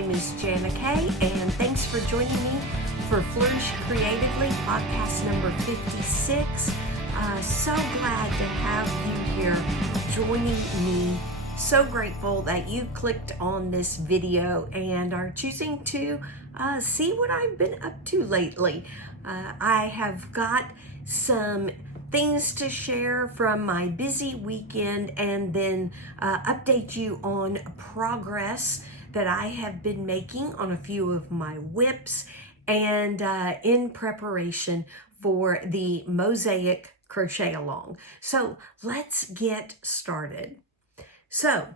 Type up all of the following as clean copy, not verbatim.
name is Jana Kay, and thanks for joining me for Flourish Creatively, podcast number 56. So glad to have you here joining me. So grateful that you clicked on this video and are choosing to see what I've been up to lately. I have got some things to share from my busy weekend and then update you on progress that I have been making on a few of my whips and in preparation for the mosaic crochet along. So let's get started. So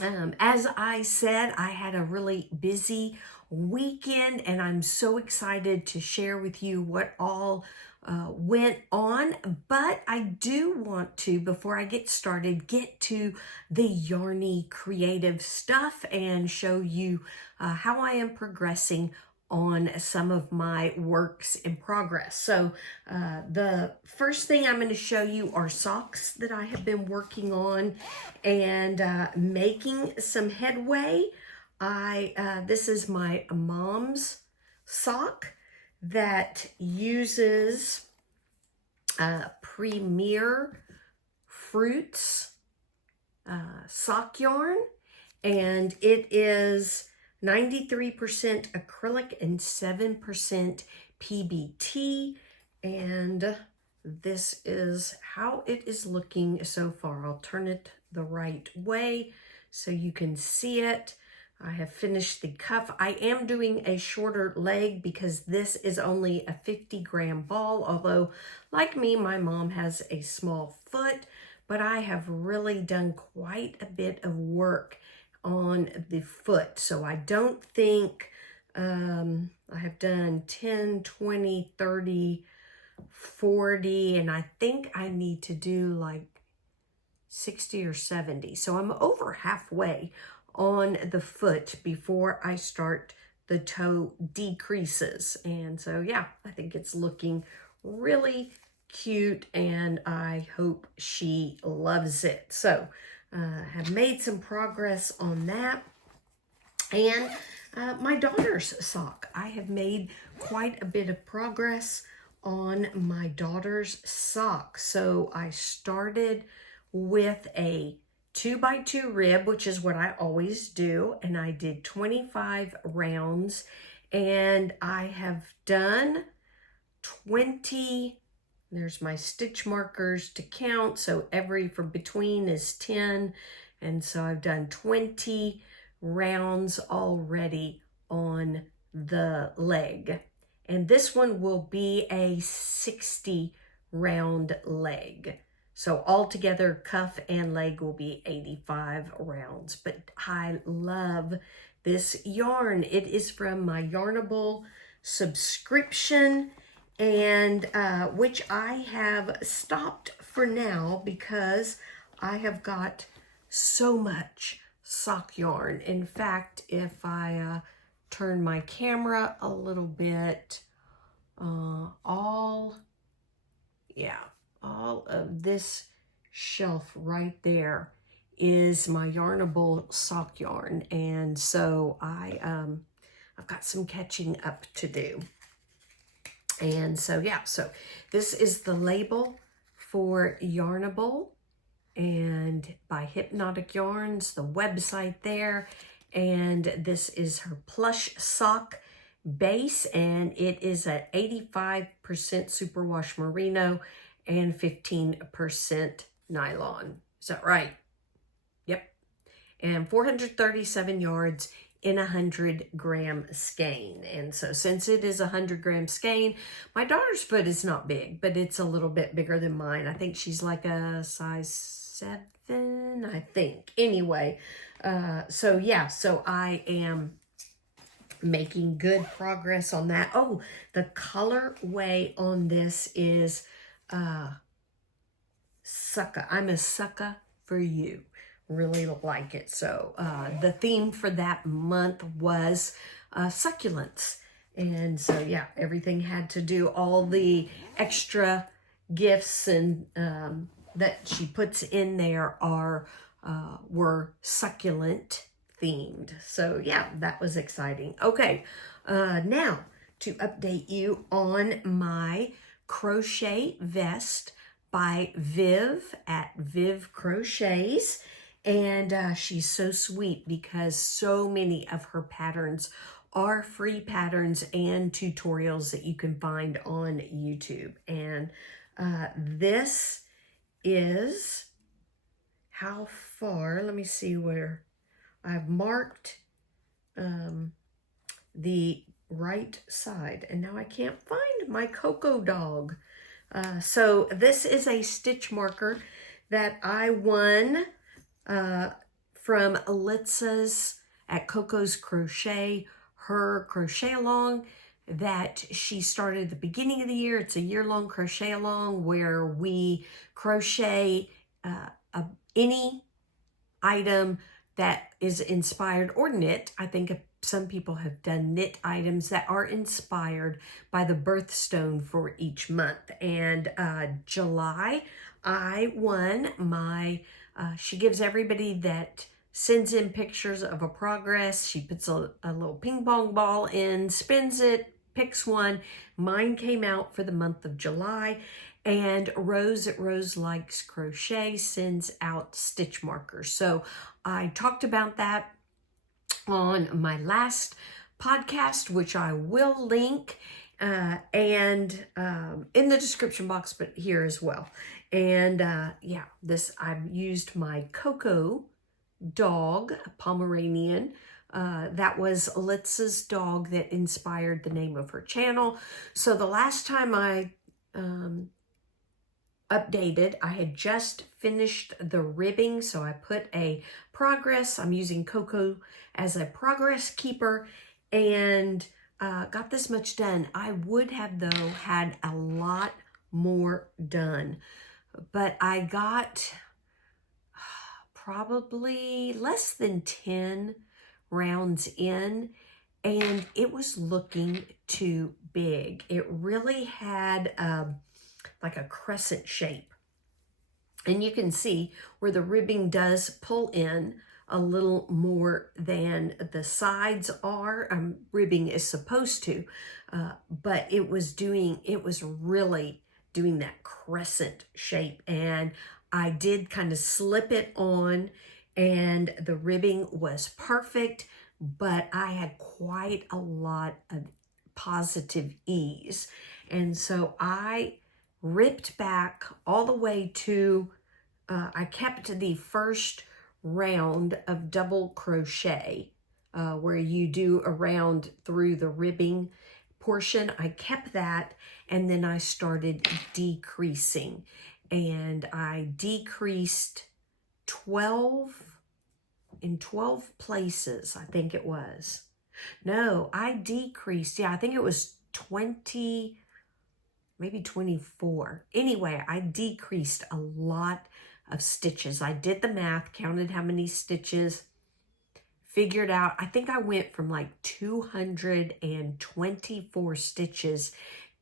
as I said, I had a really busy weekend and I'm so excited to share with you what all went on, but I do want to, before I get started, get to the yarny creative stuff and show you how I am progressing on some of my works in progress. So the first thing I'm going to show you are socks that I have been working on and making some headway. This is my mom's sock that uses Premier Fruits sock yarn, and it is 93% acrylic and 7% PBT, and this is how it is looking so far. I'll turn it the right way so you can see it. I have finished the cuff. I am doing a shorter leg because this is only a 50-gram ball, although like me, my mom has a small foot, but I have really done quite a bit of work on the foot. So I don't think I have done 10, 20, 30, 40, and I think I need to do like 60 or 70. So I'm over halfway on the foot before I start the toe decreases. And so, yeah, I think it's looking really cute and I hope she loves it. So, have made some progress on that. And my daughter's sock. I have made quite a bit of progress on my daughter's sock. So I started with a 2x2 rib, which is what I always do, and I did 25 rounds, and I have done 20, there's my stitch markers to count, so every from between is 10, and so I've done 20 rounds already on the leg, and this one will be a 60 round leg. So altogether, cuff and leg will be 85 rounds. But I love this yarn. It is from my Yarnable subscription, and which I have stopped for now because I have got so much sock yarn. In fact, if I turn my camera a little bit, all of this shelf right there is my Yarnable sock yarn, and so I've got some catching up to do. And so yeah, so this is the label for Yarnable and by Hypnotic Yarns, the website there, and this is her plush sock base, and it is at 85% superwash merino and 15% nylon. Is that right? Yep. And 437 yards in 100-gram skein. And so since it is 100-gram skein, my daughter's foot is not big, but it's a little bit bigger than mine. I think she's like a size 7, I think. Anyway, so yeah, so I am making good progress on that. Oh, the colorway on this is sucker. I'm a sucker for you. Really like it. So the theme for that month was succulents. And so yeah, everything had to do, all the extra gifts and that she puts in there are were succulent themed. So yeah, that was exciting. Okay, now to update you on my crochet vest by Viv at Viv Crochets. And she's so sweet because so many of her patterns are free patterns and tutorials that you can find on YouTube. And this is how far, let me see where I've marked the right side, and now I can't find my Coco dog. So this is a stitch marker that I won from Litsa's at Coco's Crochet, her crochet along that she started at the beginning of the year. It's a year-long crochet along where we crochet any item that is inspired or knit. I think some people have done knit items that are inspired by the birthstone for each month. And July, I won my, she gives everybody that sends in pictures of a progress. She puts a little ping pong ball in, spins it, picks one. Mine came out for the month of July. And Rose at Rose Likes Crochet sends out stitch markers. So I talked about that on my last podcast, which I will link and in the description box, but here as well. And yeah, I've used my Coco dog, a Pomeranian. That was Litsa's dog that inspired the name of her channel. So the last time I updated, I had just finished the ribbing, so I put a progress. I'm using Coco as a progress keeper, and got this much done. I would have, though, had a lot more done, but I got probably less than 10 rounds in, and it was looking too big. It really had like a crescent shape. And you can see where the ribbing does pull in a little more than the sides are. Ribbing is supposed to, but it was really doing that crescent shape. And I did kind of slip it on, and the ribbing was perfect, but I had quite a lot of positive ease. And so I ripped back all the way to, I kept the first round of double crochet where you do a round through the ribbing portion. I kept that, and then I started decreasing, and I decreased 12 in 12 places, I think it was. No, I decreased, yeah, I think it was 20, maybe 24. Anyway, I decreased a lot of stitches. I did the math, counted how many stitches, figured out, I think I went from like 224 stitches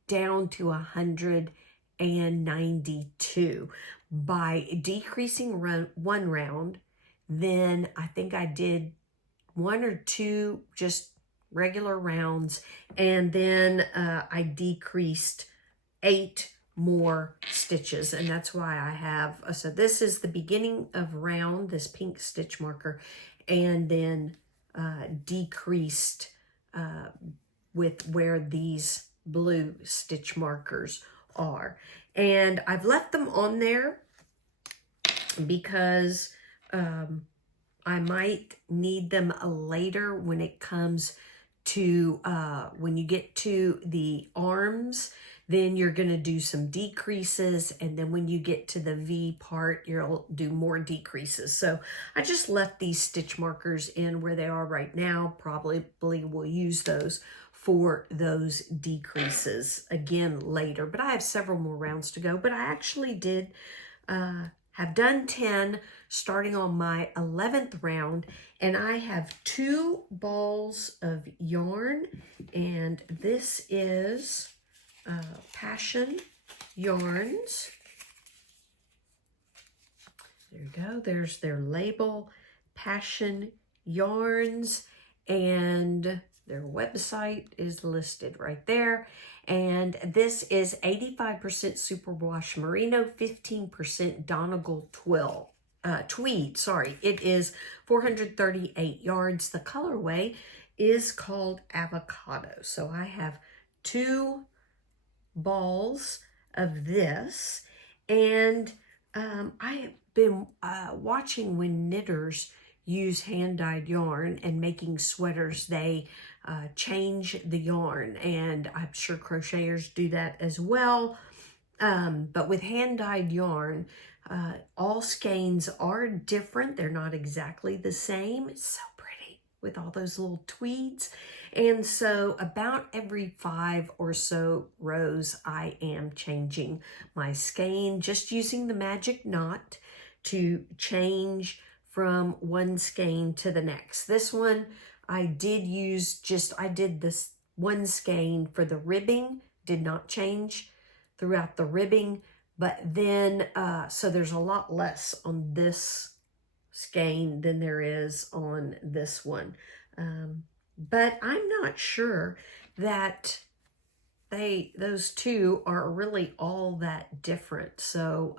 down to 192 by decreasing one round. Then I think I did 1 or 2 just regular rounds, and then I decreased 8 more stitches, and that's why I have, so this is the beginning of round, this pink stitch marker, and then decreased with where these blue stitch markers are. And I've left them on there because I might need them later when it comes to, when you get to the arms, then you're going to do some decreases, and then when you get to the V part, you'll do more decreases. So I just left these stitch markers in where they are right now. Probably will use those for those decreases again later, but I have several more rounds to go. But I actually did have done 10, starting on my 11th round, and I have 2 balls of yarn, and this is Passion Yarns. There you go. There's their label, Passion yarns, and their website is listed right there. And this is 85% superwash merino, 15% Donegal tweed. Sorry, it is 438 yards. The colorway is called avocado. So I have 2 balls of this, and I have been watching when knitters use hand-dyed yarn and making sweaters. They change the yarn, and I'm sure crocheters do that as well. But with hand-dyed yarn, all skeins are different. They're not exactly the same. It's so pretty with all those little tweeds. And so about every 5 or so rows, I am changing my skein, just using the magic knot to change from one skein to the next. This one, I did this one skein for the ribbing, did not change throughout the ribbing, but then, so there's a lot less on this skein than there is on this one. But I'm not sure that those two are really all that different. So,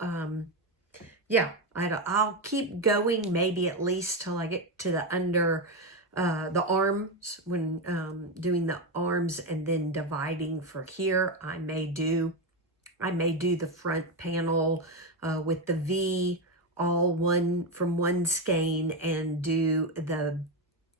yeah, I'll keep going, maybe at least till I get to the under the arms, when doing the arms and then dividing for here. I may do the front panel with the V, all from one skein, and do the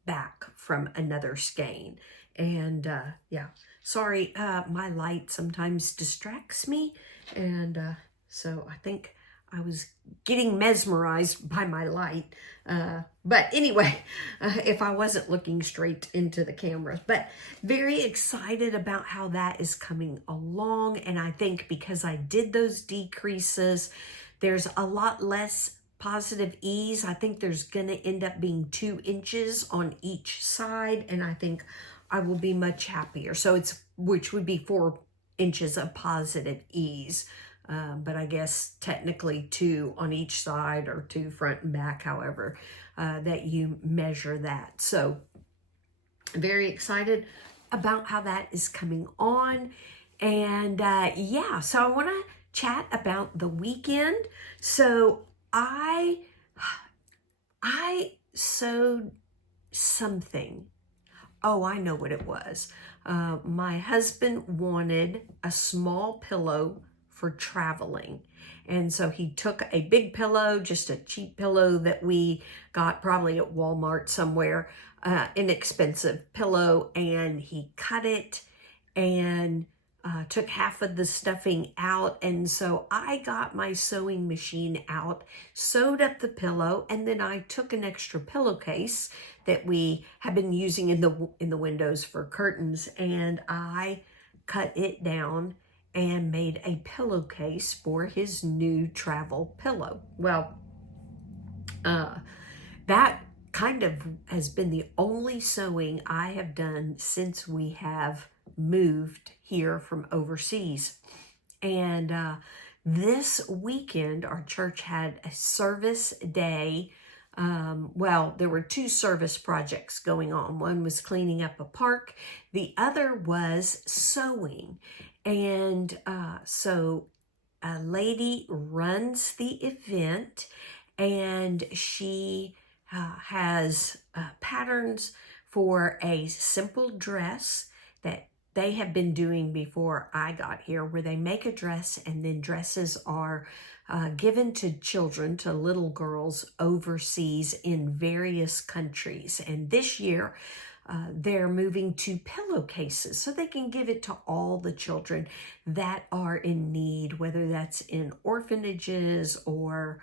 back from another skein. And yeah, sorry, my light sometimes distracts me, and so I think I was getting mesmerized by my light. But anyway, if I wasn't looking straight into the camera. But very excited about how that is coming along. And I think because I did those decreases, there's a lot less positive ease. I think there's going to end up being 2 inches on each side. And I think I will be much happier. So which would be 4 inches of positive ease. But I guess technically 2 on each side, or 2 front and back, however that you measure that. So very excited about how that is coming on. And yeah, so I want to chat about the weekend. So I sewed something. Oh, I know what it was. My husband wanted a small pillow for traveling. And so he took a big pillow, just a cheap pillow that we got probably at Walmart somewhere, inexpensive pillow, and he cut it and took half of the stuffing out. And so I got my sewing machine out, sewed up the pillow, and then I took an extra pillowcase that we have been using in the windows for curtains, and I cut it down and made a pillowcase for his new travel pillow. Well, that kind of has been the only sewing I have done since we have moved here from overseas. And this weekend, our church had a service day. Well, there were 2 service projects going on. One was cleaning up a park. The other was sewing. And so a lady runs the event, and she has patterns for a simple dress that they have been doing before I got here, where they make a dress, and then dresses are given to children, to little girls overseas in various countries. And this year, they're moving to pillowcases so they can give it to all the children that are in need, whether that's in orphanages or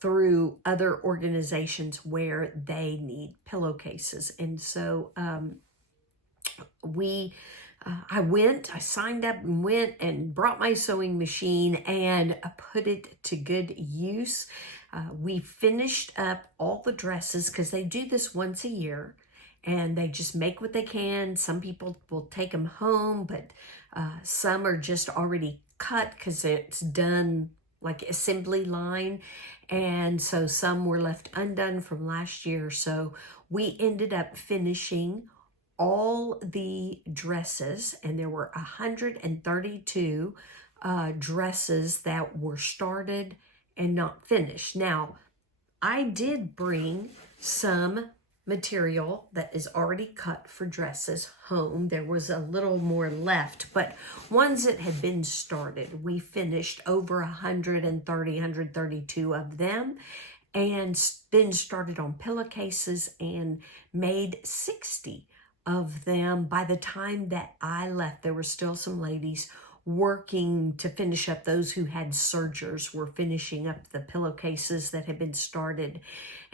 through other organizations where they need pillowcases. And so I signed up and went and brought my sewing machine and put it to good use. We finished up all the dresses, because they do this once a year, and they just make what they can. Some people will take them home, but some are just already cut because it's done like assembly line. And so some were left undone from last year. So we ended up finishing all the dresses, and there were 132 dresses that were started and not finished. Now, I did bring some material that is already cut for dresses home. There was a little more left, but ones that had been started, we finished over 132 of them, and then started on pillowcases and made 60 of them. By the time that I left, there were still some ladies working to finish up. Those who had sergers were finishing up the pillowcases that had been started.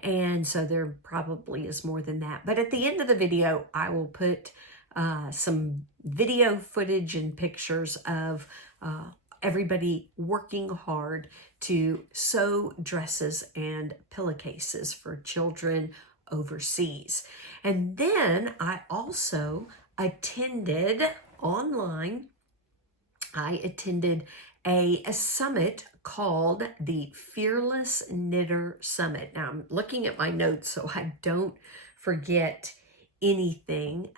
And so there probably is more than that. But at the end of the video, I will put some video footage and pictures of everybody working hard to sew dresses and pillowcases for children overseas. And then I also attended online, I attended a summit called the Fearless Knitter Summit. Now I'm looking at my notes so I don't forget anything.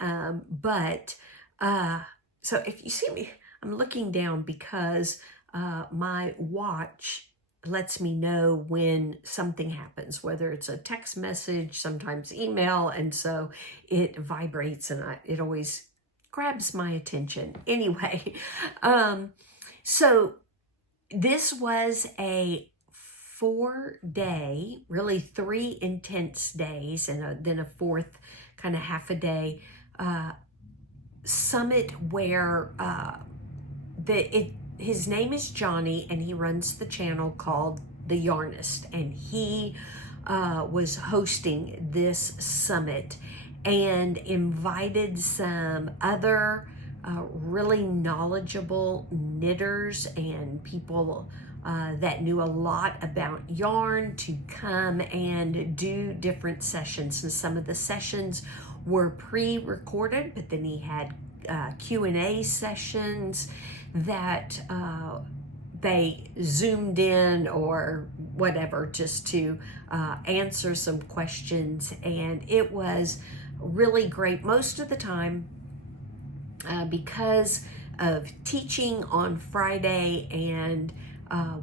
So if you see me, I'm looking down because my watch lets me know when something happens, whether it's a text message, sometimes email, and so it vibrates and it always grabs my attention. Anyway, so this was a 4-day, really 3 intense days, and then a 4th kind of half a day summit where his name is Johnny, and he runs the channel called The Yarnist, and he was hosting this summit and invited some other really knowledgeable knitters and people that knew a lot about yarn to come and do different sessions. And some of the sessions were pre-recorded, but then he had Q&A sessions that they zoomed in or whatever just to answer some questions, and it was really great. Most of the time, because of teaching on Friday and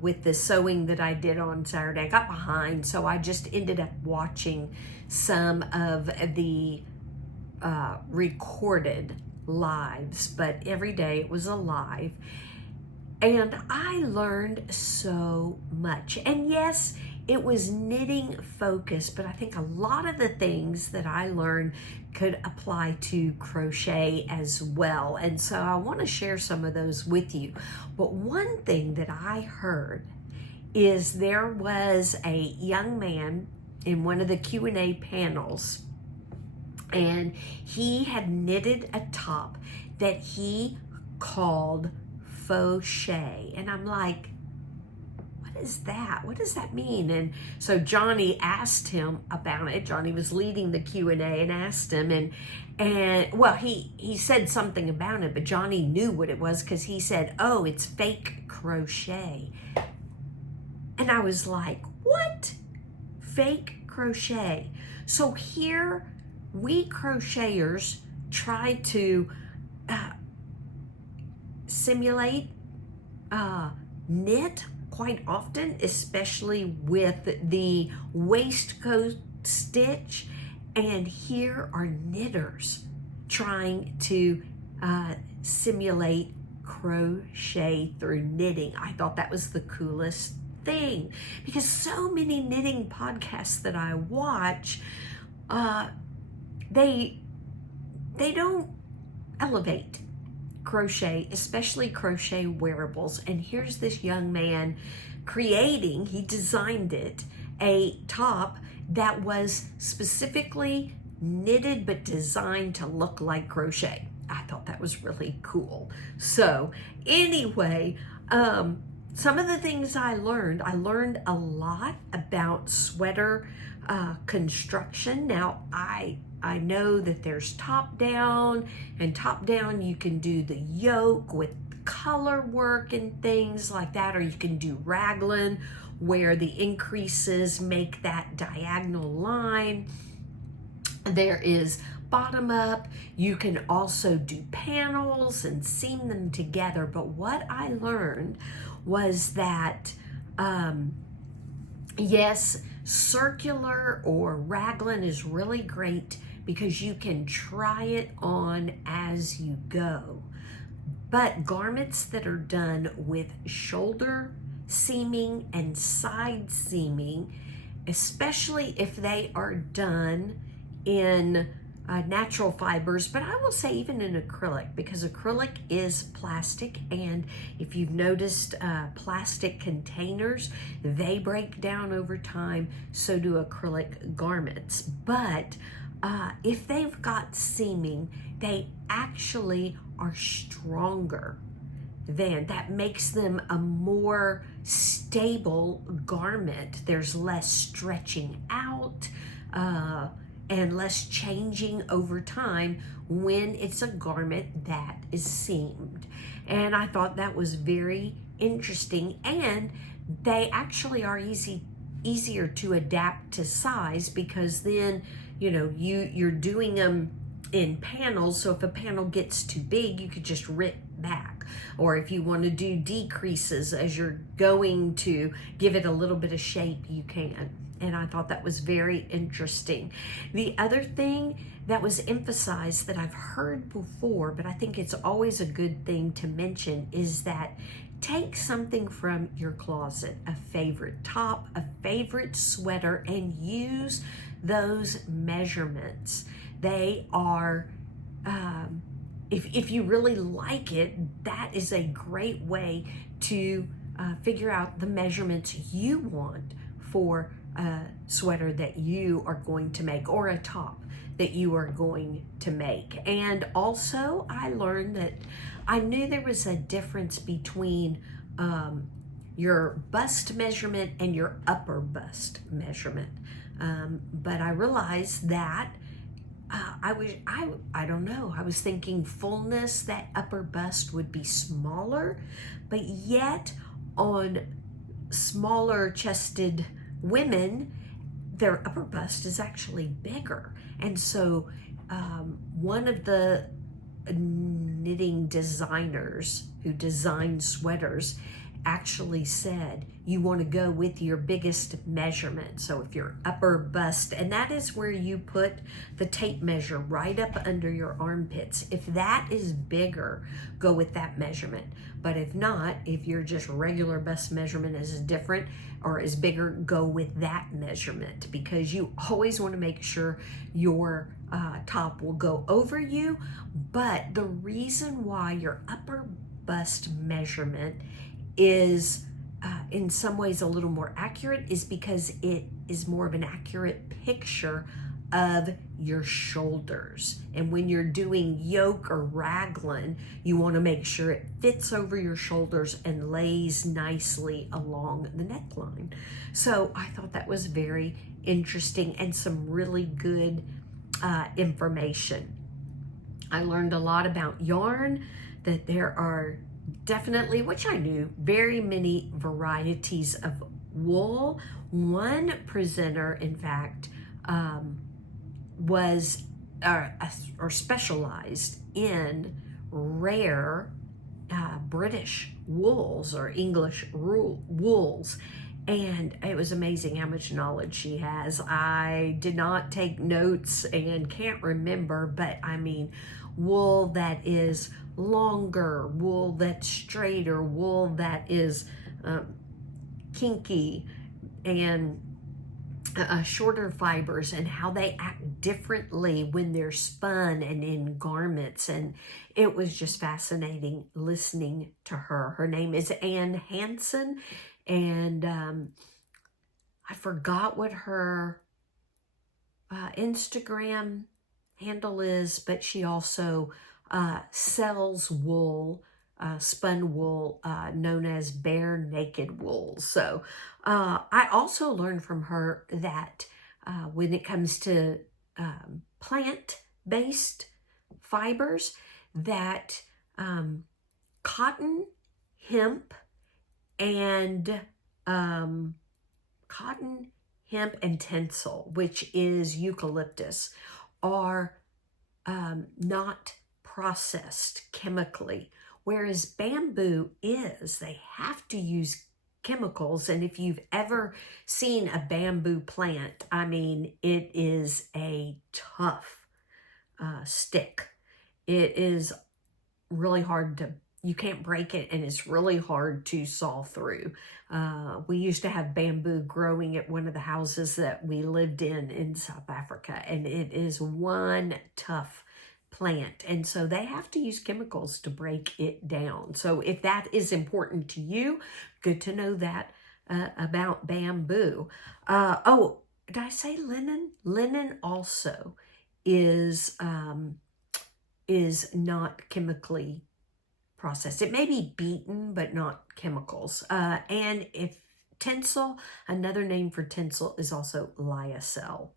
with the sewing that I did on Saturday, I got behind, so I just ended up watching some of the recorded lives, but every day it was a live, and I learned so much. And yes, it was knitting focused, but I think a lot of the things that I learned could apply to crochet as well, and so I want to share some of those with you. But one thing that I heard is there was a young man in one of the Q&A panels, and he had knitted a top that he called crochet. And I'm like, what is that? What does that mean? And so Johnny asked him about it. Johnny was leading the Q&A and asked him, and well, he said something about it, but Johnny knew what it was because he said, oh, it's fake crochet. And I was like, what? Fake crochet? So here we crocheters try to simulate knit quite often, especially with the waistcoat stitch, and here are knitters trying to simulate crochet through knitting. I thought that was the coolest thing, because so many knitting podcasts that I watch, they don't elevate crochet, especially crochet wearables. And here's this young man creating, he designed it, a top that was specifically knitted but designed to look like crochet. I thought that was really cool. So anyway, some of the things I learned a lot about sweater construction. Now I know that there's top down, and top down you can do the yoke with color work and things like that, or you can do raglan where the increases make that diagonal line. There is bottom up. You can also do panels and seam them together. But what I learned was that yes, circular or raglan is really great because you can try it on as you go. But garments that are done with shoulder seaming and side seaming, especially if they are done in natural fibers, but I will say even in acrylic, because acrylic is plastic, and if you've noticed plastic containers, they break down over time, so do acrylic garments. But if they've got seaming, they actually are stronger. Then that makes them a more stable garment. There's less stretching out and less changing over time when it's a garment that is seamed. And I thought that was very interesting, and they actually are easier to adapt to size, because then you're doing them in panels, so if a panel gets too big, you could just rip back. Or if you want to do decreases as you're going to give it a little bit of shape, you can. And I thought that was very interesting. The other thing that was emphasized that I've heard before, but I think it's always a good thing to mention, is that take something from your closet, a favorite top, a favorite sweater, and use those measurements. They are, if you really like it, that is a great way to figure out the measurements you want for a sweater that you are going to make, or a top that you are going to make. And also I learned that I knew there was a difference between your bust measurement and your upper bust measurement. But I realized that I don't know, I was thinking fullness, that upper bust would be smaller, but yet on smaller chested women, their upper bust is actually bigger. And so one of the knitting designers who designed sweaters actually said you want to go with your biggest measurement. So if your upper bust, and that is where you put the tape measure right up under your armpits, if that is bigger, go with that measurement. But if not, if your just regular bust measurement is different or is bigger, go with that measurement, because you always want to make sure your top will go over you. But the reason why your upper bust measurement is in some ways a little more accurate is because it is more of an accurate picture of your shoulders. And when you're doing yoke or raglan, you want to make sure it fits over your shoulders and lays nicely along the neckline. So I thought that was very interesting and some really good information. I learned a lot about yarn, that there are definitely, which I knew, very many varieties of wool. One presenter, in fact, was or specialized in rare British wools or English wools. And it was amazing how much knowledge she has. I did not take notes and can't remember, but I mean, wool that is longer, wool that's straighter, wool that is kinky, and shorter fibers, and how they act differently when they're spun and in garments. And it was just fascinating listening to her. Her name is Ann Hansen, and I forgot what her Instagram handle is, but she also sells wool, spun wool, known as bare naked wool. So I also learned from her that when it comes to plant-based fibers, that cotton, hemp, and cotton, hemp, and tinsel, which is eucalyptus, are not processed chemically, whereas bamboo is. They have to use chemicals, and if you've ever seen a bamboo plant, I mean, it is a tough stick. It is really hard to, you can't break it, and it's really hard to saw through. We used to have bamboo growing at one of the houses that we lived in South Africa, and it is one tough plant, and so they have to use chemicals to break it down. So if that is important to you, good to know that about bamboo. Oh, did I say linen? Linen also is not chemically processed. It may be beaten, but not chemicals. And if tinsel, another name for tinsel is also lyocell.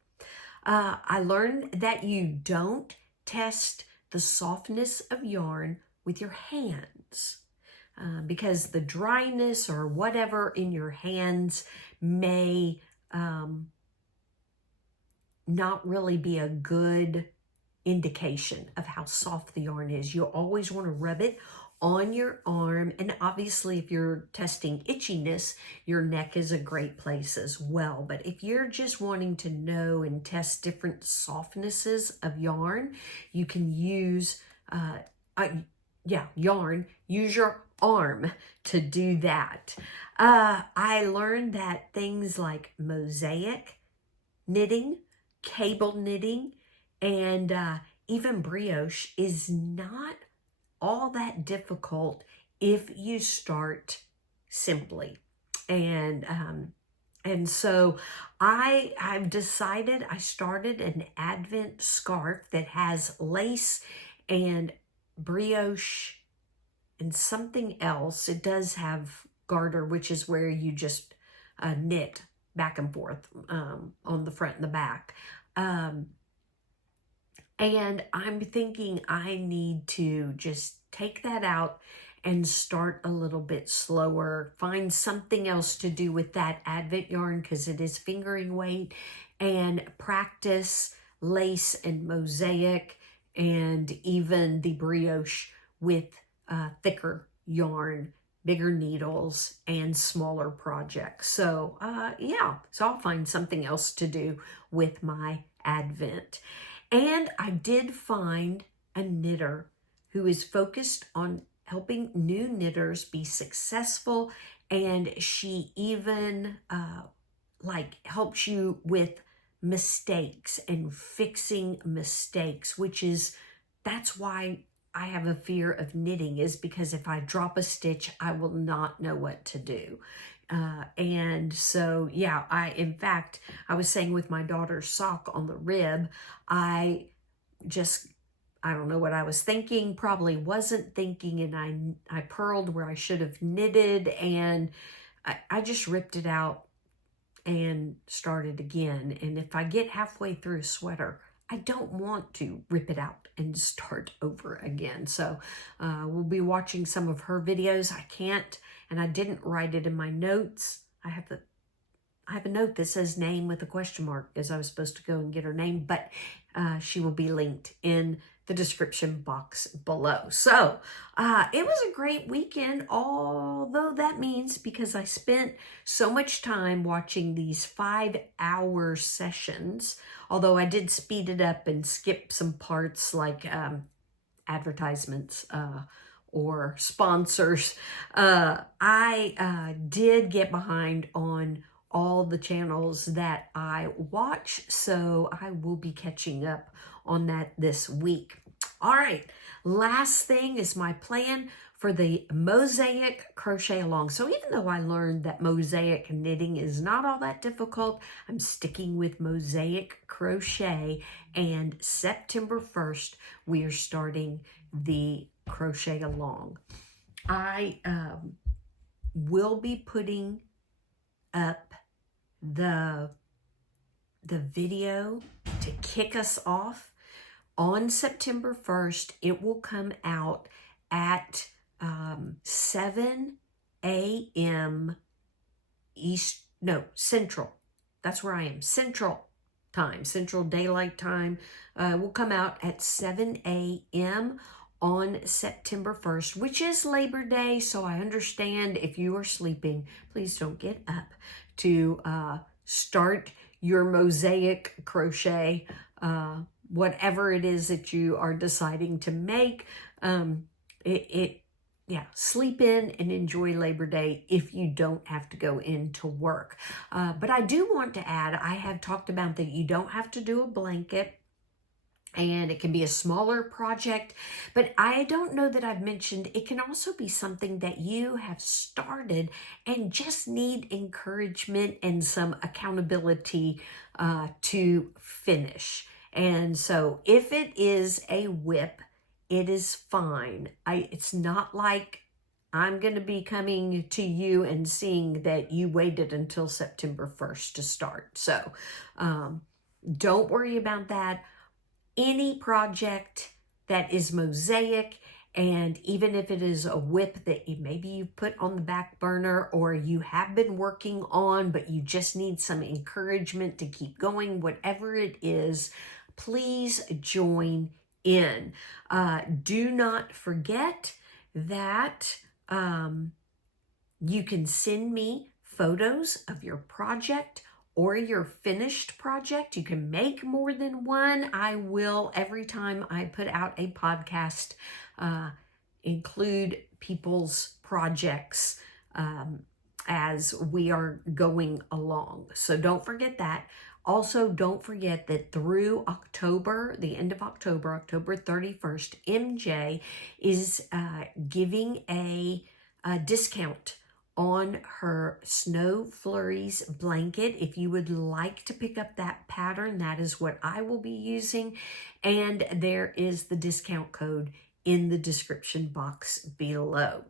I learned that you don't test the softness of yarn with your hands because the dryness or whatever in your hands may not really be a good indication of how soft the yarn is. You always want to rub it on your arm, and obviously if you're testing itchiness, your neck is a great place as well. But if you're just wanting to know and test different softnesses of yarn, you can use yarn. Use your arm to do that. I learned that things like mosaic knitting, cable knitting, and even brioche is not all that difficult if you start simply. And so I've decided, I started an Advent scarf that has lace and brioche and something else. It does have garter, which is where you just knit back and forth on the front and the back. And I'm thinking I need to just take that out and start a little bit slower, find something else to do with that Advent yarn because it is fingering weight, and practice lace and mosaic and even the brioche with thicker yarn, bigger needles, and smaller projects. So so I'll find something else to do with my Advent. And I did find a knitter who is focused on helping new knitters be successful, and she even helps you with mistakes and fixing mistakes, that's why I have a fear of knitting, is because if I drop a stitch, I will not know what to do. And so, in fact, I was saying with my daughter's sock on the rib, I don't know what I was thinking, probably wasn't thinking, and I purled where I should have knitted, and I just ripped it out and started again. And if I get halfway through a sweater, I don't want to rip it out and start over again. So we'll be watching some of her videos. I can't, and I didn't write it in my notes. I have a note that says name with a question mark, as I was supposed to go and get her name, but she will be linked in the description box below. So it was a great weekend, although that means because I spent so much time watching these 5-hour sessions, although I did speed it up and skip some parts like advertisements or sponsors. I did get behind on all the channels that I watch, so I will be catching up on that this week. All right, last thing is my plan for the mosaic crochet along. So even though I learned that mosaic knitting is not all that difficult, I'm sticking with mosaic crochet, and September 1st, we are starting the crochet along. I will be putting up the video to kick us off on September 1st. It will come out at 7 a.m. Central. That's where I am. Central time, Central Daylight Time. Will come out at 7 a.m. on September 1st, which is Labor Day. So I understand if you are sleeping, please don't get up to start your mosaic crochet, whatever it is that you are deciding to make. Yeah, sleep in and enjoy Labor Day if you don't have to go into work. But I do want to add, I have talked about that you don't have to do a blanket, and it can be a smaller project, but I don't know that I've mentioned it can also be something that you have started and just need encouragement and some accountability to finish. And so if it is a whip, it is fine. It's not like I'm going to be coming to you and seeing that you waited until September 1st to start. So don't worry about that. Any project that is mosaic, and even if it is a whip that maybe you put on the back burner or you have been working on, but you just need some encouragement to keep going, whatever it is, please join in. Do not forget that you can send me photos of your project or your finished project. You can make more than one. I will, every time I put out a podcast, include people's projects as we are going along. So don't forget that. Also, don't forget that through October, the end of October, October 31st, MJ is giving a discount on her Snow Flurries blanket. If you would like to pick up that pattern, that is what I will be using. And there is the discount code in the description box below.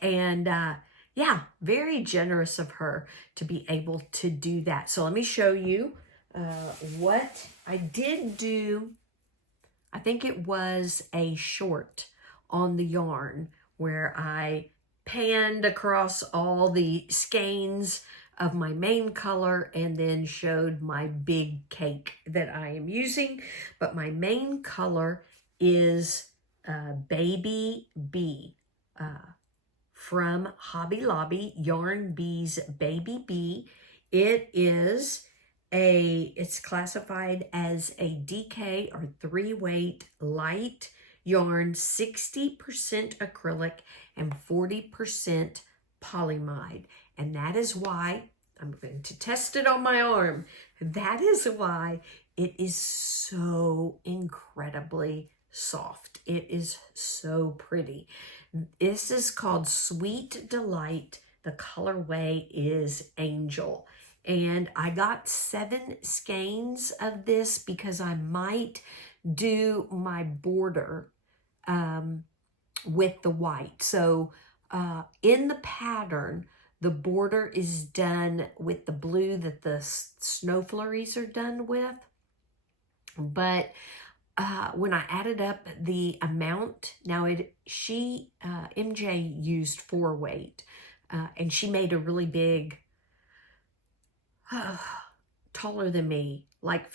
And yeah, very generous of her to be able to do that. So let me show you what I did do. I think it was a short on the yarn where I panned across all the skeins of my main color and then showed my big cake that I am using. But my main color is Baby Bee from Hobby Lobby, Yarn Bees Baby Bee. It's classified as a DK or 3-weight light yarn, 60% acrylic and 40% polyamide. And that is why, I'm going to test it on my arm, that is why it is so incredibly soft. It is so pretty. This is called Sweet Delight. The colorway is Angel. And I got 7 skeins of this because I might do my border with the white. So in the pattern, the border is done with the blue that the Snow Flurries are done with. But when I added up the amount, now MJ used 4-weight, and she made a really big, taller than me, like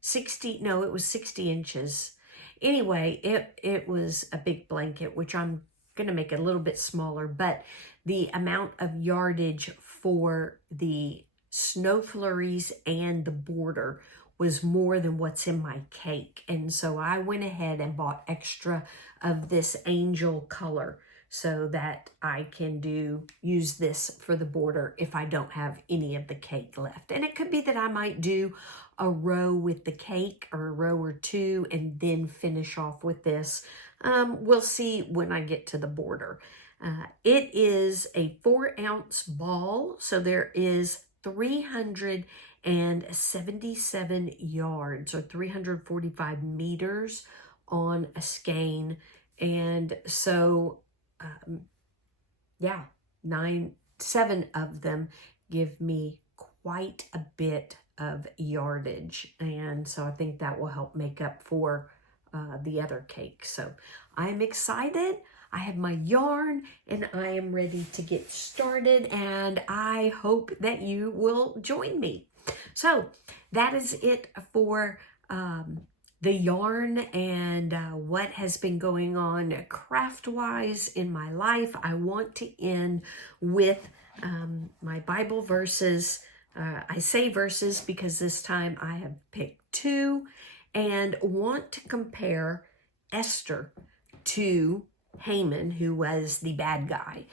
60, no, it was 60 inches. Anyway, it was a big blanket, which I'm going to make a little bit smaller, but the amount of yardage for the Snow Flurries and the border was more than what's in my cake. And so I went ahead and bought extra of this Angel color so that I can use this for the border if I don't have any of the cake left. And it could be that I might do a row with the cake or a row or 2 and then finish off with this. We'll see when I get to the border. It is a 4-ounce ball, so there is 377 yards or 345 meters on a skein. And so, yeah, 7 of them give me quite a bit of yardage. And so I think that will help make up for the other cake. So I'm excited. I have my yarn and I am ready to get started, and I hope that you will join me. So that is it for the yarn and what has been going on craft-wise in my life. I want to end with my Bible verses. I say verses because this time I have picked 2 and want to compare Esther to Haman, who was the bad guy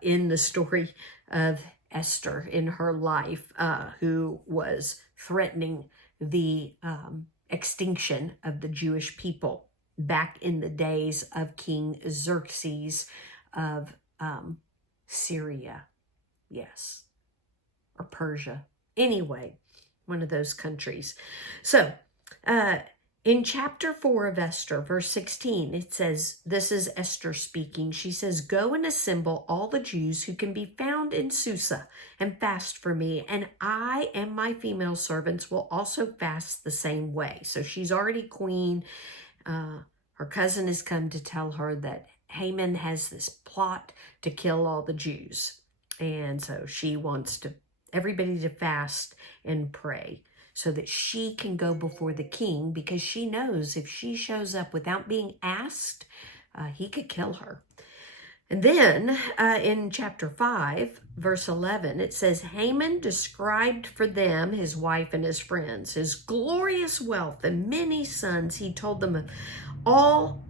in the story of Esther in her life, who was threatening the extinction of the Jewish people back in the days of King Xerxes of Syria. Yes. Or Persia. Anyway, one of those countries. So, in chapter 4 of Esther, verse 16, it says, this is Esther speaking. She says, go and assemble all the Jews who can be found in Susa and fast for me, and I and my female servants will also fast the same way. So she's already queen. Her cousin has come to tell her that Haman has this plot to kill all the Jews. And so she wants everybody to fast and pray so that she can go before the king, because she knows if she shows up without being asked, he could kill her. And then in chapter 5, verse 11, it says, Haman described for them his wife and his friends, his glorious wealth and many sons. He told them all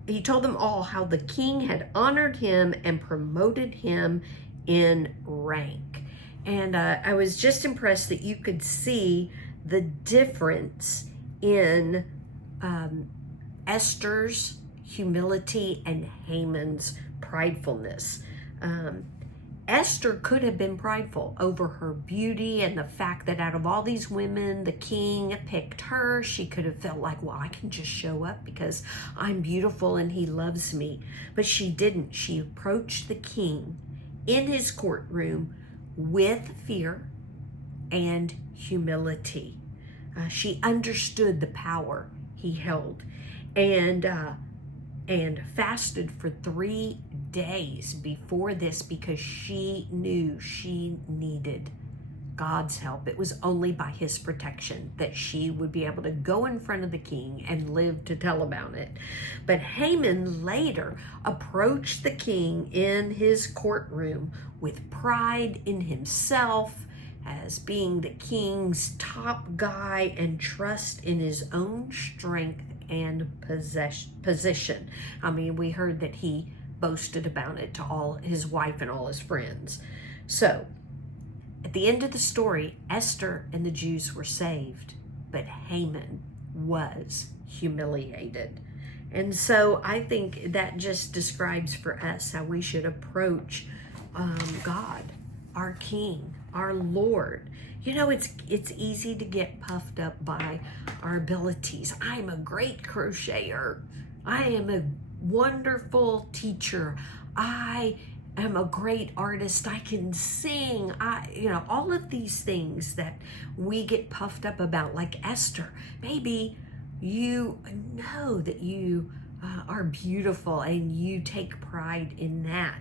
how the king had honored him and promoted him in rank. And I was just impressed that you could see the difference in Esther's humility and Haman's pridefulness. Esther could have been prideful over her beauty and the fact that out of all these women, the king picked her. She could have felt like, well, I can just show up because I'm beautiful and he loves me. But she didn't. She approached the king in his courtroom with fear and humility. She understood the power he held, and fasted for 3 days before this because she knew she needed God's help. It was only by his protection that she would be able to go in front of the king and live to tell about it. But Haman later approached the king in his courtroom with pride in himself as being the king's top guy and trust in his own strength and position. I mean, we heard that he boasted about it to all his wife and all his friends. So, at the end of the story, Esther and the Jews were saved, but Haman was humiliated. And so I think that just describes for us how we should approach God, our King, our Lord. You know, it's easy to get puffed up by our abilities. I'm a great crocheter. I am a wonderful teacher. I am a great artist. I can sing. All of these things that we get puffed up about, like Esther. Maybe you know that you are beautiful and you take pride in that.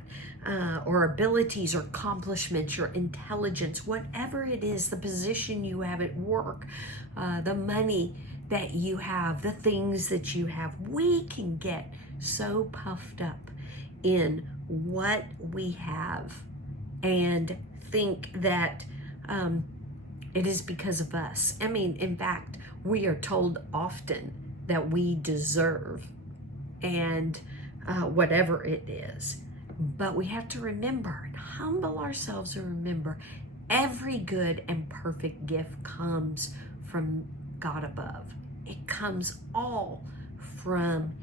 Or abilities or accomplishments, your intelligence, whatever it is, the position you have at work, the money that you have, the things that you have. We can get so puffed up in what we have and think that it is because of us. I mean, in fact, we are told often that we deserve and whatever it is. But we have to remember and humble ourselves and remember every good and perfect gift comes from God above. It comes all from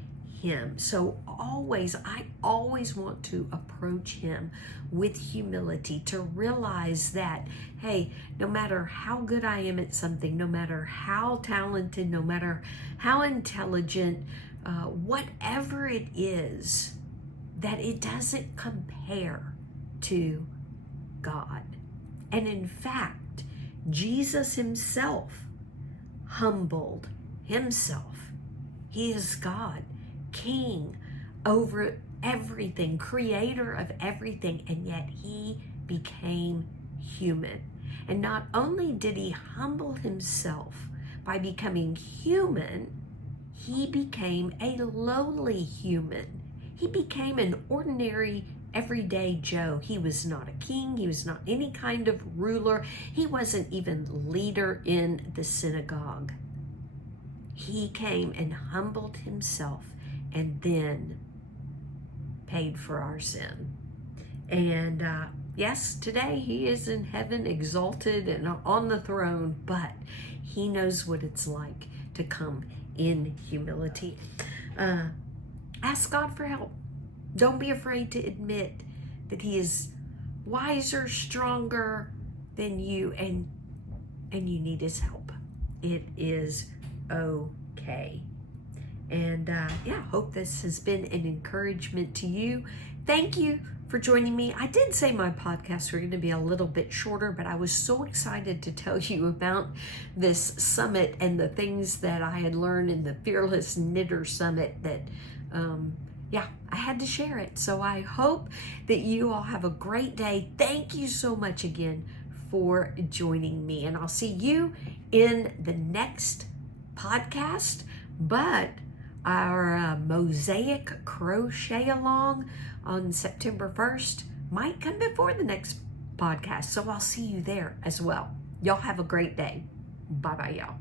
him. So I always want to approach him with humility, to realize that, hey, no matter how good I am at something, no matter how talented, no matter how intelligent, whatever it is, that it doesn't compare to God. And in fact, Jesus himself humbled himself. He is God, King over everything, creator of everything, and yet he became human. And not only did he humble himself by becoming human, he became a lowly human. He became an ordinary, everyday Joe. He was not a king. He was not any kind of ruler. He wasn't even leader in the synagogue. He came and humbled himself and then paid for our sin. And yes, today he is in heaven, exalted and on the throne, but he knows what it's like to come in humility. Ask God for help. Don't be afraid to admit that he is wiser, stronger than you, and you need his help. It is okay. And yeah, hope this has been an encouragement to you. Thank you for joining me. I did say my podcasts were going to be a little bit shorter, but I was so excited to tell you about this summit and the things that I had learned in the Fearless Knitter Summit that, yeah, I had to share it. So I hope that you all have a great day. Thank you so much again for joining me, and I'll see you in the next podcast. But our mosaic crochet along on September 1st might come before the next podcast. So I'll see you there as well. Y'all have a great day. Bye-bye, y'all.